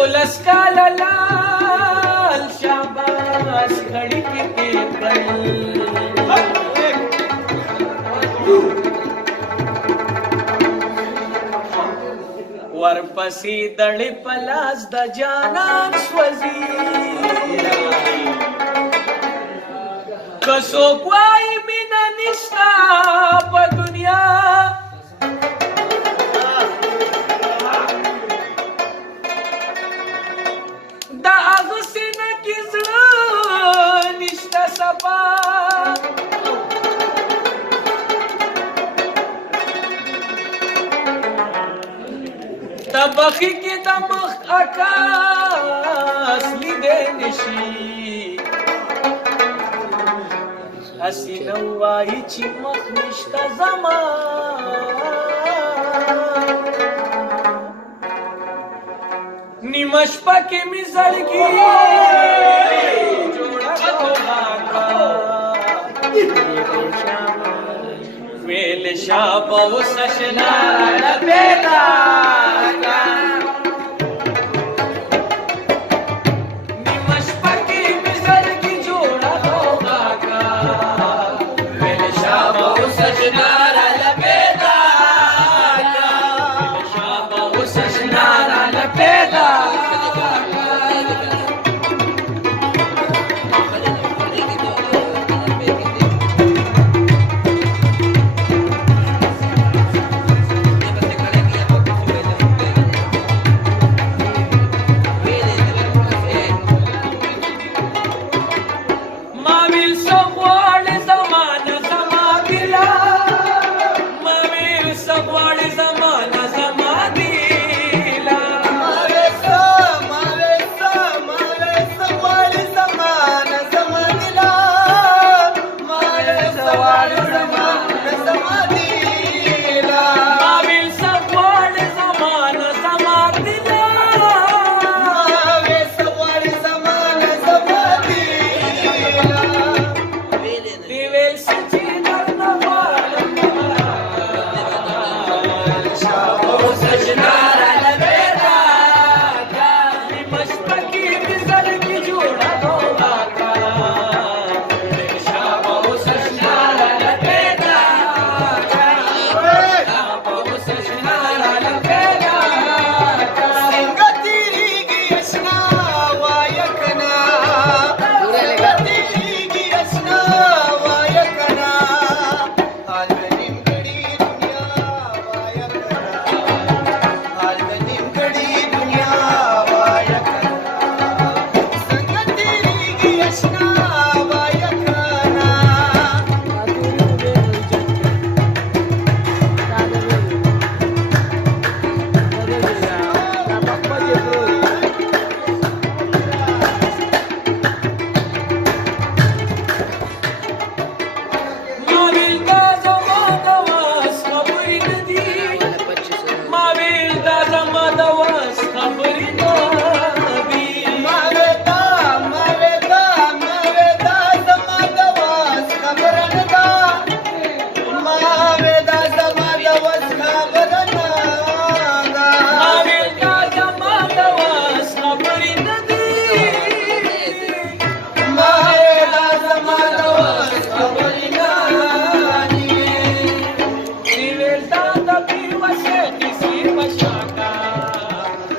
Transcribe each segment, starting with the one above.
دولس کاله لال شاباس کړي کې تیر کړل ورپسې دړې په لاس د جانان سوځي که څوک وایي مینه نشته په دنیا د هغه سینه کې زړه نشته صفا د بخي کې د مخ عکاس لیدی نشي هسې نه وایي چې مخ نشته زما نیمه شپه کې مې زړګي جوړه ویل شابه اوس اشنا پیدا نیمه شپه کې مې زړګي جوړه ویل شابه اوس اشنا پیدا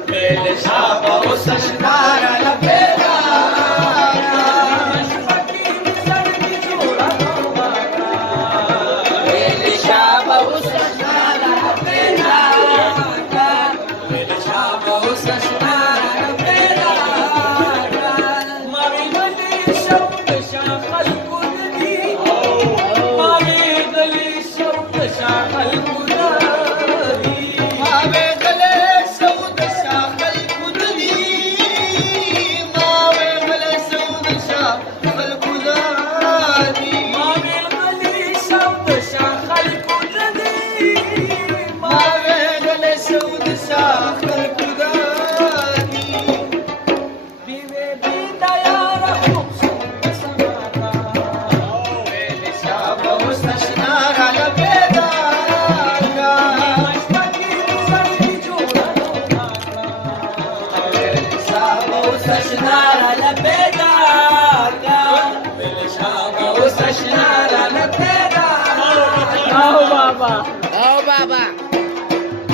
ویل شابه اوس اشنا پیدا اوس اشنا را لپیدا کا بل شام اوس اشنا